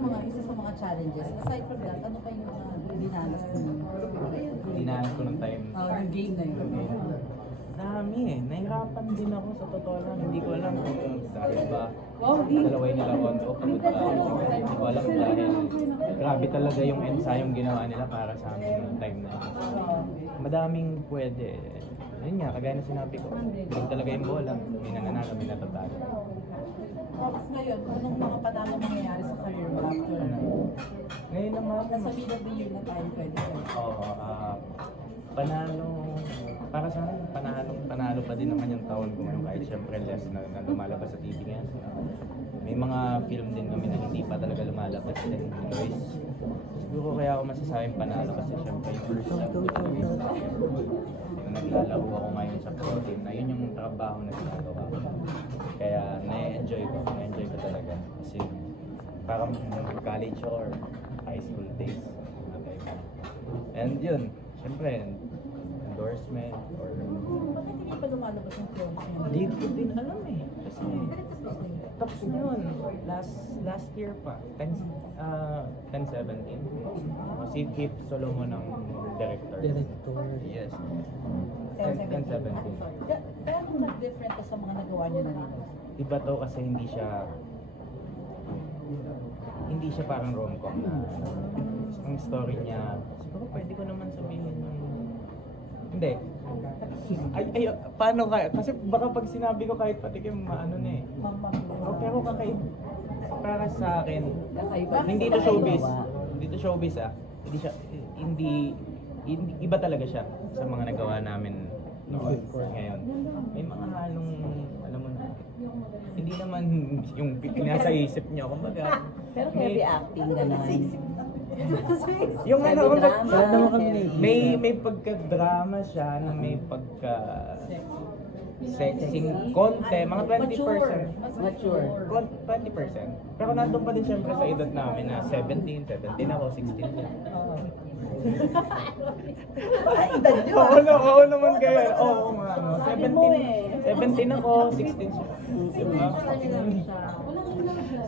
yung mga isa sa mga challenges? Aside from that, ano pa yung mga dinanas mo? Dinanas ko ng time. Yung game na yun. Dami eh. Nahirapan din ako sa totoo lang. Hindi ko alam kung dahil ba Di. dalaway nila on o pagod ba. Hindi ko alam dahil grabe talaga yung ensayong ginawa nila para sa amin ng time na yun. Madaming pwede. Yun nga, kagaya na sinabi ko. Pag talaga yung bola, may nananalo, may natatalo. Tapos ngayon, anong mga panalo mangyayari sa career mo after? Ngayon naman, Nasa middle of the year na tayo pwede. oo, panalo, para sa akin, panalo pa din naman yung taon ko ngayon kahit syempre less na lumalabas sa TV ngayon. May mga film din kami na hindi pa talaga lumalabas din. Anyways, siguro kaya ako masasabing panalo kasi syempre yung first time ko na naglalaro ako ngayon sa pro team na yun yung trabaho na ginagawa ko. Kaya na-enjoy ko talaga kasi parang college or high school days. And yun, syempre, endorsement or... Bakit hindi pa lumalabas yung film? Hindi ko din alam eh. Kasi tapos na yun. Last year pa. 10-17. Si Kip Solomon ang director. Yes. 10-17. Kaya kung different sa mga nagawa niya na nito? Iba to kasi hindi siya parang rom-com na ang story niya. Siguro pwede ko naman sabihin hindi. Ay, paano kaya? Kasi baka pag sinabi ko kahit patikim, maano na eh. Pero para sa akin, hindi to showbiz. Hindi to showbiz Hindi iba talaga siya sa mga nagawa namin noon. Ngayon, may mga halong, alam mo na, hindi naman yung nasa isip niyo, kumbaga. Pero heavy acting gano'n. Yung ano, may pagka-drama siya na may pagka-sexing konti, mga 20%. Mature. 20%. Pero nandun pa din siyempre sa edad namin na 17 ako, 16 din. Oo naman kayo. Oo nga, 17 ako, 16 siya. Diba?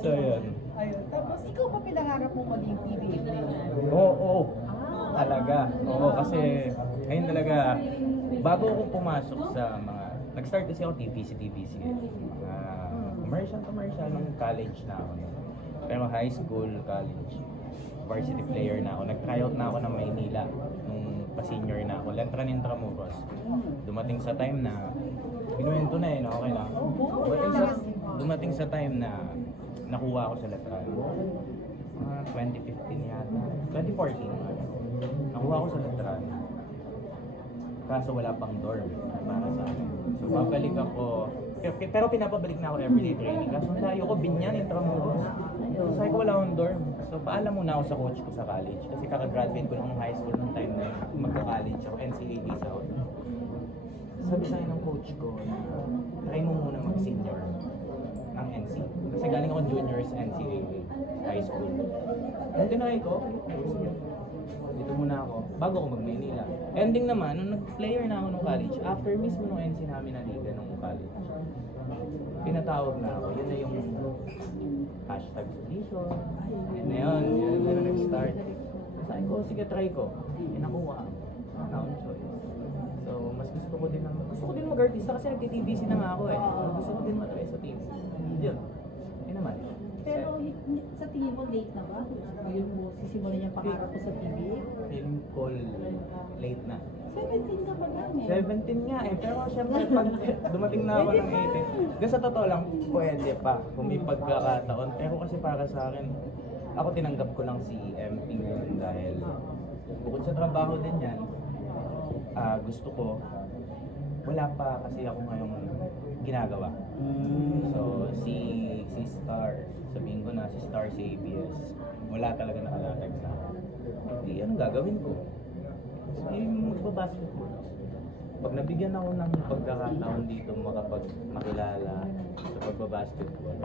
So yun. Ayun. Tapos ikaw ba pinangarap mo maging PBA player? Oo. Talaga. Oo, kasi ngayon talaga, bago ako pumasok sa mga, nag-start kasi ako TVC. Commercial, nung college na ako. Pero high school, college, varsity player na ako. Nag-tryout na ako ng Maynila nung pa-senior na ako. Letran Intramuros. Dumating sa time na, kinuwento na no? Okay lang. Dumating sa time na nakuha ako sa Letran. 2015 yata. 2014. Nakuha ako sa Letran. Kaso wala pang dorm para sa akin. So babalik ako. Pero pinapabalik na ako everyday training. Kaso layo ko, Binyan, Intramuros. So sabi ko wala akong dorm. So paalam muna ako sa coach ko sa college. Kasi kakagraduate ko ng high school nung time na magka-college ako. NCAA sa ako. Sabi sa'yo ng coach ko na try mo muna mag-senior ng NC. Kasi galing ako juniors NCAA high school. Nung tinry ko, dito muna ako, bago ako mag-Maynila. Ending naman, nung nag-player na ako nung college, after mismo nung NC namin na liga nung college, pinatawag na ako. Yun na yung hashtag audition. Yun na yun na nag-start. Sabi ko, sige try ko. Nakuha ako. Noun choice. So, mas gusto ko din mag-artista kasi nag-TVC na nga ako eh. Gusto ko din matry sa team. Yun. Yun naman. Pero sa tingin mo late na ba? Ngayon mo sisimulan yung pangarap ko sa PBA? Feeling ko late na. 17 ka pa lang eh. 17 nga eh, pero syempre pag dumating na ako ng 18. Kasi sa totoo lang, pwede pa kung may pagkakataon. Pero kasi para sa akin, ako tinanggap ko lang si MP ngayon dahil bukod sa trabaho din yan, gusto ko, wala pa kasi ako ngayong ginagawa. So, si Star, sabihin ko na si Star sa ABS, wala talaga nakalatag sa akin. Hindi, anong gagawin ko? Magbabasketball. Pag nabigyan ako ng pagkakataon dito makapagmakilala sa pagbabasketball,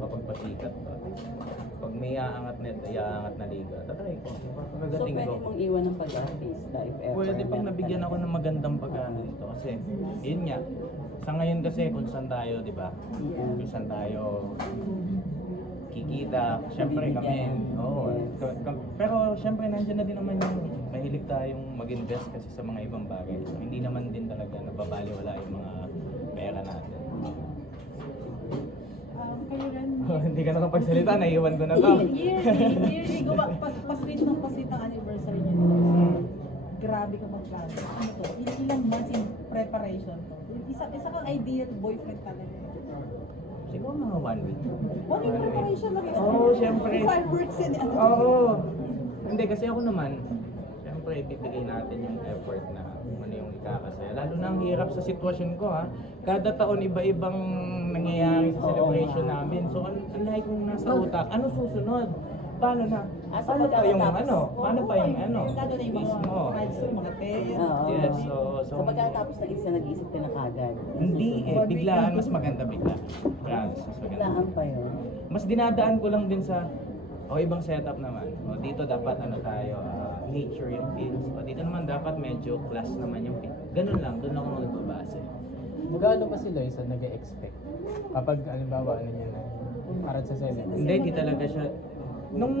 makapagpasikat pa. Pag may iaangat na liga, tatry ko. So pwede mong iwan ng pag-artista if ever? Pwede pag nabigyan ako ng magandang pag-ano dito. Kasi, yun nga, sa ngayon kasi kung saan tayo, di ba? Kung saan tayo kikita. Siyempre kami, oo. Pero siyempre nandiyan na din naman yung mahilig tayong mag-invest kasi sa mga ibang bagay. So, hindi naman din talaga nababaliwala yung mga pera natin. Kayo rin, Hindi ka nakapagsalita, naiiwan ko na to. yearly, pasweet ng anniversary niyo. Grabe ka mag-plan. Ano to? Ilang months in preparation to? Isa kang ideal boyfriend talaga. Siguro mga 1 week. One week preparation lang yun. Oo, syempre. Fireworks and ano. Oo. Hindi, kasi ako naman, syempre ibibigay natin yung effort na ano yung ikakasaya. Lalo na ang hirap sa sitwasyon ko ha. Kada taon iba-ibang nangyayari sa celebration namin. So, ang lahi kong nasa utak, ano susunod? Paano na? Paano pa yung ano? Paano pa yung ano? Lalo na yung mga Mismo. rides, mga pera. Oo. Yes, so So pagkatapos nag-isip ka na kagad. hindi biglaan, mas maganda bigla. Promise, mas maganda. Biglaan pa yun. Mas dinadaan ko lang din sa ibang setup naman. Dito dapat ano tayo, nature yung feels. Dito naman dapat medyo class naman yung feel. Ganun lang, doon ako nagbabase. Magkano pa si Loisa nag-expect? Kapag, alimbawa, ano niya na, para sa 7. Hindi, di talaga siya. Nung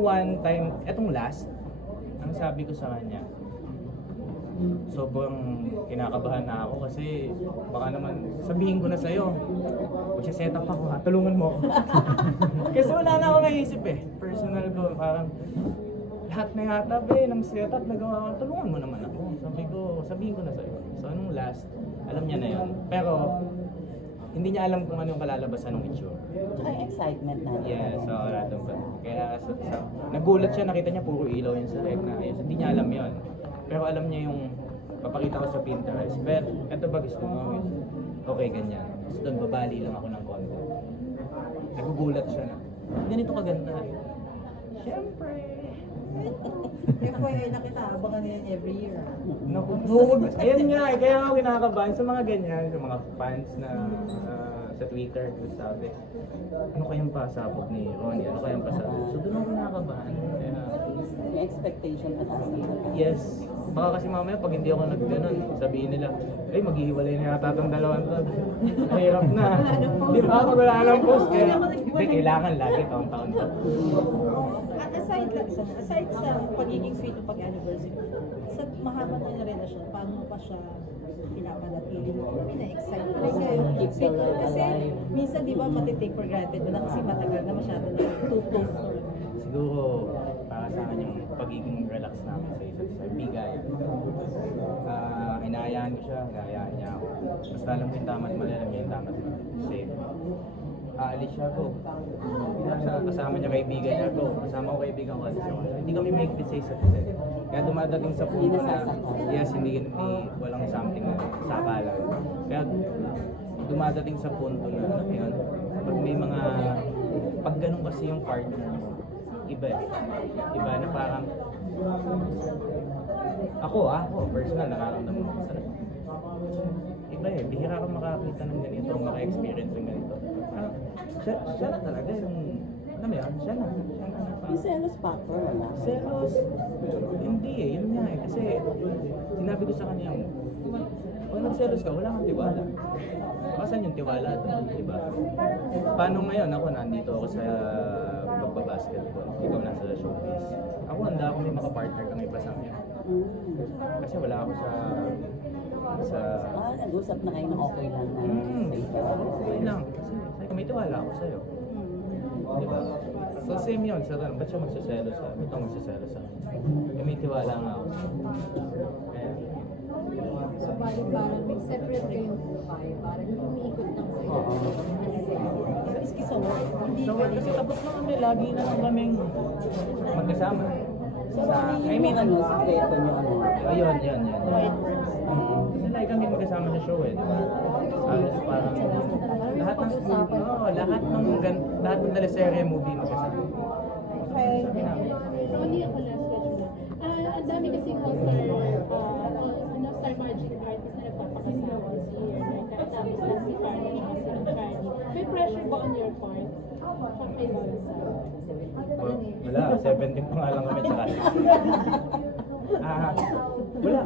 one time, etong last, ang sabi ko sa kanya, sobrang kinakabahan na ako kasi baka naman sabihin ko na sa'yo, magsiset up ako ha, tulungan mo ako. Kasi wala na ako naisip eh. Personal ko, parang lahat na yata ng setup nagawa ko, tulungan mo naman ako. Sabihin ko na sa'yo. So nung last, alam niya na yun. Pero hindi niya alam kung ano yung kalalabasan ng issue. Tsaka yung excitement natin. Yeah, so ratong ba. Kaya nagulat siya, nakita niya puro ilaw yung sa reg na ayos. Hindi niya alam yon. Pero alam niya yung papakita ko sa Pinterest. Pero eto ba gusto mo? Okay, ganyan. Tapos doon babali lang ako ng konti. Nagugulat siya na. Ganito kaganda. Siyempre. FYI na kita, abangan na yan every year. Naku, ayan nga, kaya ako kinakabahan sa mga ganyan, sa mga fans na sa Twitter, sabi, ano kayang pasabog ni Ronnie, ano kayang pasabog? So doon ako kinakabahan. Kaya, May expectation pa tayo. yes, baka kasi mamaya pag hindi ako nagganon, sabihin nila, ay maghihiwalay na yata itong dalawang to. Mahirap na. Di ba ako wala ng post? Kaya, hindi, kailangan lagi taon-taon to. At aside sa pagiging sweet ng pag-anniversary, sa mahaba na yung relasyon, paano mo pa siya pinapanatili mo? Pina-excite mo rin kayo. Keeps the love Kasi alive. minsan di ba matitake for granted mo na kasi matagal na masyado na tutong. Siguro, para sa akin yung pagiging relax namin sa isa't isa, bigayan. Hinahayaan ko siya, hinahayaan niya ako. Basta alam ko yung tama't mali, alam niya yung tama't mali. Safe. Aalis siya ako. Kasama niya kaibigan niya ako. Kasama ko kaibigan ko, alis ako. Hindi kami make sa isa't isa. Kaya dumadating sa punto na, yes, hindi walang something na sakalan. Kaya dumadating sa punto na, ano yun, pag may mga, pag ganun kasi yung partner mo, iba eh. Iba na parang, ako personal, nararamdaman ko sa iba eh, bihira ka makakita ng ganito, maka-experience ng ganito. Siya na talaga yung, alam mo yan, siya na. Yung selos factor, wala. Selos, hindi eh, yun nga eh. Kasi sinabi ko sa kanya, pag nagselos ka, wala kang tiwala. Pasan yung tiwala doon, di ba? Paano ngayon, ako nandito ako sa pagbabasketball, ikaw nasa showbiz. Ako handa ako may makapartner kang iba sa akin. Kasi wala ako sa Nag-usap na kayo na okay lang na safe. okay lang. Kasi sabi ko, may tiwala ako sa'yo. Di ba? So same yun, sa ba't siya magsaselo sa akin? Ba't ako magsaselo sa akin? Eh, may tiwala nga ako sa'yo. Kaya, So, parang may separate kayong buhay, parang umiikot lang sa'yo. Iski sa work. Hindi so pwede. kasi tapos na kami, lagi na lang kaming magkasama. I mean, ano, sikreto niyo, ano. ayun. Quiet words. Kasi lagi kami magkasama sa show eh, di ba? Halos parang lahat ng teleserye movie magkasama. Okay. Ronnie, ako last question lang. Ang dami kasi all-star, star magic artist na nagpapakasama this year. Tapos na si Carly at si Carly. May pressure ba on your part? Sa kay Loisa? Wala, 17 pa nga lang kami tsaka. Wala.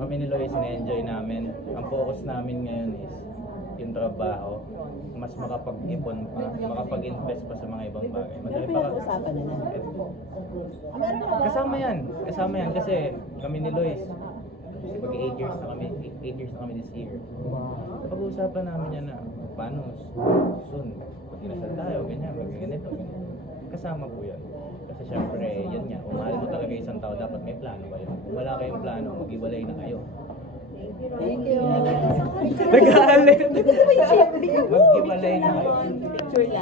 Kami ni Lois na-enjoy namin. Ang focus namin ngayon is yung trabaho, mas makapag-ipon pa, makapag-invest pa sa mga ibang bagay. Pero Madali pa pinag-usapan na na. Kasama yan kasi kami ni Lois. Mag 8 years na kami this year. So pag-uusapan namin yan na paano soon, pag inasal tayo, ganyan, ganito. Kasama po yan. Kasi syempre, yun nga, kung mahal mo talaga isang tao, dapat may plano kayo. Kung wala kayong plano, mag-iwalay na kayo. Thank you. Nag-aalala. Mag-iwalay na kayo. Picture lang.